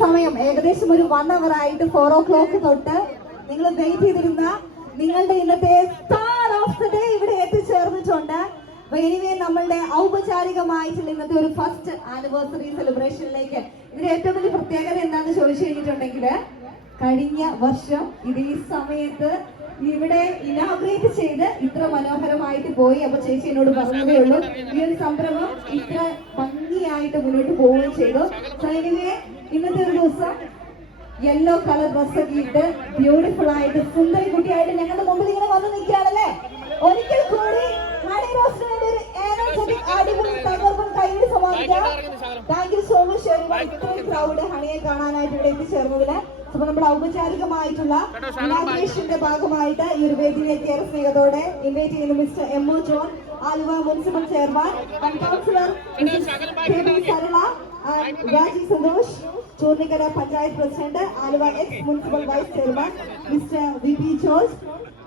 സമയം ഏകദേശം ഒരു വൺ അവർ ആയിട്ട് ഫോർ ഓ ക്ലോക്ക് തൊട്ട് നിങ്ങൾ വെയിറ്റ് ചെയ്തിരുന്ന നിങ്ങളുടെ ഇന്നത്തെ സ്റ്റാർ ഓഫ് ദ ഡേ ഇവിടെ എത്തിച്ചേർന്നിട്ടുണ്ട്. എനിവേ നമ്മളുടെ ഔപചാരികമായിട്ടുള്ള ഇന്നത്തെ ഒരു ഫസ്റ്റ് ആനിവേഴ്സറി സെലിബ്രേഷനിലേക്ക് ഇതിന്റെ ഏറ്റവും വലിയ പ്രത്യേകത എന്താണെന്ന് ചോദിച്ചു കഴിഞ്ഞിട്ടുണ്ടെങ്കിൽ കഴിഞ്ഞ വർഷം ഈ സമയത്ത് ഇവിടെ ഇനാഗ്രേറ്റ് ചെയ്ത് ഇത്ര മനോഹരമായിട്ട് പോയി. അപ്പൊ ചേച്ചി എന്നോട് പറഞ്ഞതേ ഉള്ളൂ ഈ ഒരു സംരംഭം ഇത്ര ഭംഗിയായിട്ട് മുന്നോട്ട് പോവുകയും ചെയ്തു. സോ എനിവേ ഇന്നത്തെ ഒരു ദിവസം യെല്ലോ കളർ ഡ്രസ്സൊക്കെ ഇട്ട് ബ്യൂട്ടിഫുൾ ആയിട്ട് സുന്ദരി കുട്ടിയായിട്ട് ഞങ്ങളുടെ മുമ്പിൽ ഇങ്ങനെ വന്ന് നിൽക്കുകയാണല്ലേ? ഒരിക്കൽ കൂടി thank you so much crowd ഹണിയെ കാണാനായിട്ട് ഇവിടെ എത്തിച്ചേർന്നതിന്. അപ്പൊ നമ്മൾ ഔപചാരികമായിട്ടുള്ള ഇനാഗ്രേഷന്റെ ഭാഗമായിട്ട് ഈ ഒരു വേദിയിലേക്ക് ഏറെ സ്നേഹത്തോടെ ഇൻവൈറ്റ് ചെയ്യുന്ന mister M O John Aluva municipal chairman and councillor Sarala Raji Santhosh Choornikkara panchayat president Aluva ex municipal vice chairman mister V P George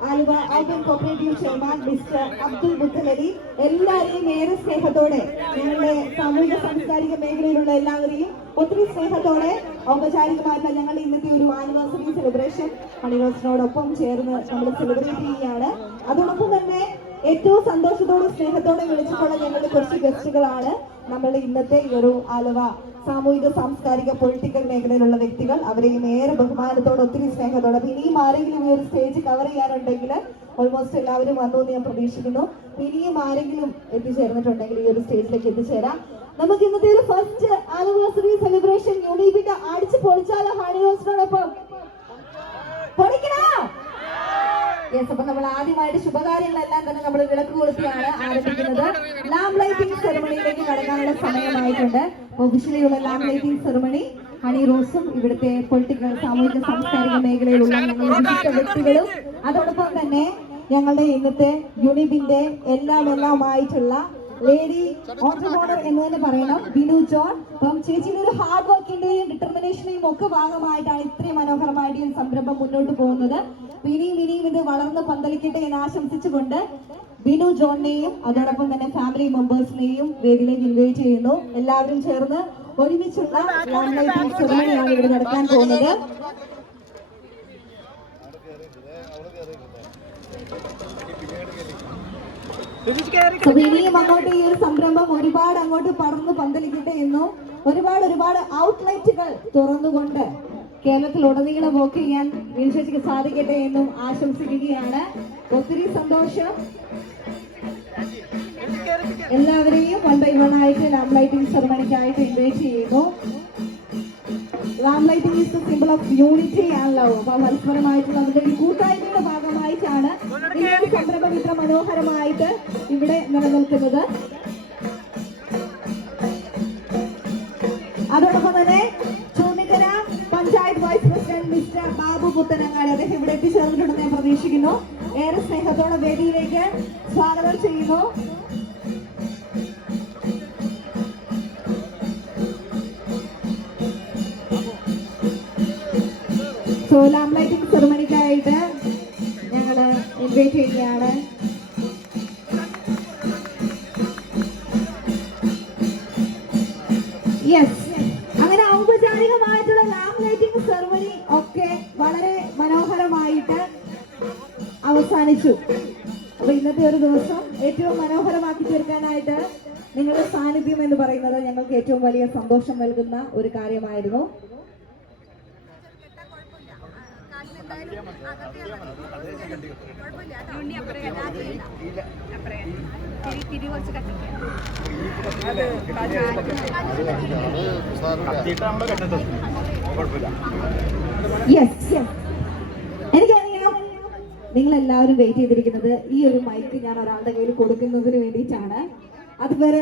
Aluva outer cooperative chairman mister Abdul Muthalari എല്ലാവരെയും ഏറെ സ്നേഹത്തോടെ ഞങ്ങളുടെ സാമൂഹിക സാംസ്കാരിക മേഖലയിലുള്ള എല്ലാവരെയും ഒത്തിരി സ്നേഹത്തോടെ ഔപചാരികമായിട്ടുള്ള ഞങ്ങളുടെ ഇന്നത്തെ ഒരു ആനിവേഴ്സറി സെലിബ്രേഷൻ ഹണിറോസിനോടൊപ്പം ചേർന്ന് നമ്മൾ സെലിബ്രേറ്റ് ചെയ്യുകയാണ്. അതോടൊപ്പം തന്നെ ഏറ്റവും സന്തോഷത്തോടും സ്നേഹത്തോടെ വിളിച്ചിട്ടുള്ള ഞങ്ങളുടെ കുറച്ച് ഗസ്റ്റുകളാണ് നമ്മളുടെ ഇന്നത്തെ ഈ ഒരു ആലുവ സാമൂഹിക സാംസ്കാരിക പൊളിറ്റിക്കൽ മേഖലയിലുള്ള വ്യക്തികൾ. അവരെയും ഏറെ ബഹുമാനത്തോടെ ഒത്തിരി സ്നേഹത്തോടെ അപ്പൊ ഇനിയും ആരെങ്കിലും ഈ ഒരു സ്റ്റേജ് കവർ ചെയ്യാനുണ്ടെങ്കിൽ ഓൾമോസ്റ്റ് എല്ലാവരും വന്നു എന്ന് ഞാൻ പ്രതീക്ഷിക്കുന്നു. ഇനിയും ആരെങ്കിലും എത്തിച്ചേർന്നിട്ടുണ്ടെങ്കിൽ ഈ ഒരു സ്റ്റേജിലേക്ക് എത്തിച്ചേരാം. നമുക്ക് ഇന്നത്തെ ഒരു ഫസ്റ്റ് ആനിവേഴ്സറി സെലിബ്രേഷൻ യൂണിറ്റിന്റെ അടിച്ചു പൊളിച്ചാലോ ഹാനിവേഴ്സിനോടൊപ്പം പൊളിക്കണോ യെസ് അപ്പൊ നമ്മൾ ശുഭകാര്യങ്ങളെല്ലാം തന്നെ നമ്മൾ വിളക്ക് കൊളുത്തിയാണ് ആരംഭിക്കുന്നത്. ലാം ലൈറ്റിംഗ് സെറമണിയിലേക്ക് കടക്കാനുള്ള സമയമായിട്ടുണ്ട്. ഒഫീഷ്യലിയുള്ള ലാം ലൈറ്റിംഗ് സെറമണി ഹണി റോസും ഇവിടുത്തെ പൊളിറ്റിക്കൽ സാമൂഹിക സാംസ്കാരിക മേഖലയിലുള്ള ഞങ്ങളുടെ വിശിഷ്ട വ്യക്തികളും അതോടൊപ്പം തന്നെ ഞങ്ങളുടെ ഇന്നത്തെ യുണിബിന്റെ എല്ലാം എല്ലാമായിട്ടുള്ള ലേഡി ഓൺട്രപ്രോണർ എന്ന് തന്നെ പറയണം ബിനു ജോൺ. അപ്പം ചേച്ചിയുടെ ഒരു ഹാർഡ് വർക്കിന്റെയും ഡിറ്റർമിനേഷനെയും ഒക്കെ ഭാഗമായിട്ടാണ് ഇത്രയും മനോഹരമായിട്ട് ഈ സംരംഭം മുന്നോട്ട് പോകുന്നത്. ഇനിയും ഇനിയും ഇത് വളർന്ന് പന്തലിക്കട്ടെ എന്ന് ആശംസിച്ചുകൊണ്ട് ബിനു ജോണിനെയും അതോടൊപ്പം തന്നെ ഫാമിലി മെമ്പേഴ്സിനെയും വേദിയിലേക്ക് ഇൻവൈറ്റ് ചെയ്യുന്നു. എല്ലാവരും ചേർന്ന് ഒരുമിച്ചുള്ള ലാൻഡ് ഇവിടെ നടക്കാൻ പോകുന്നത്. ഇനിയും അങ്ങോട്ട് ഈ ഒരു സംരംഭം ഒരുപാട് അങ്ങോട്ട് പടർന്ന് പന്തലിക്കട്ടെ എന്നും ഒരുപാട് ഒരുപാട് ഔട്ട്ലെറ്റുകൾ തുറന്നുകൊണ്ട് കേരളത്തിൽ ഉടനീളം വോക്ക് ചെയ്യാൻ വിനിശേഷിക്ക് സാധിക്കട്ടെ എന്നും ആശംസിക്കുകയാണ്. ഒത്തിരി സന്തോഷം. എല്ലാവരെയും വൺ ബൈ വൺ ആയിട്ട് ലാം ലൈറ്റിംഗ് സെറമണിക്കായിട്ട് ഇൻവൈറ്റ് ചെയ്യുന്നു. Lamp lighting is the simple of unity and love അപ്പൊ പരസ്പരമായിട്ടുള്ള നമ്മുടെ ഈ കൂട്ടായ്മയുടെ ഭാഗമായിട്ടാണ് ഒരു സംരംഭം ഇത്ര മനോഹരമായിട്ട് ഇവിടെ നിലനിൽക്കുന്നത്. അതോടൊപ്പം തന്നെ ബാബു പുത്തനങ്ങാടി അദ്ദേഹം ഇവിടെ എത്തിച്ചേർന്നിട്ടുണ്ടെന്ന് ഞാൻ പ്രതീക്ഷിക്കുന്നു. ഏറെ സ്നേഹത്തോടെ വേദിയിലേക്ക് സ്വാഗതം ചെയ്യുന്നു. സോ ലാം ലൈറ്റിംഗ് സെറമണിക്കായിട്ട് ഞങ്ങൾ ഇൻവൈറ്റ് ചെയ്യുകയാണ്. അവസാനിച്ചു. അപ്പൊ ഇന്നത്തെ ഒരു ദിവസം ഏറ്റവും മനോഹരമാക്കി തീർക്കാനായിട്ട് നിങ്ങളുടെ സാന്നിധ്യം എന്ന് പറയുന്നത് ഞങ്ങൾക്ക് ഏറ്റവും വലിയ സന്തോഷം നൽകുന്ന ഒരു കാര്യമായിരുന്നു. യെസ് യെസ് നിങ്ങൾ എല്ലാവരും വെയിറ്റ് ചെയ്തിരിക്കുന്നത് ഈ ഒരു മൈക്ക് ഞാൻ ഒരാളുടെ കയ്യിൽ കൊടുക്കുന്നതിന് വേണ്ടിയിട്ടാണ്. അതുവരെ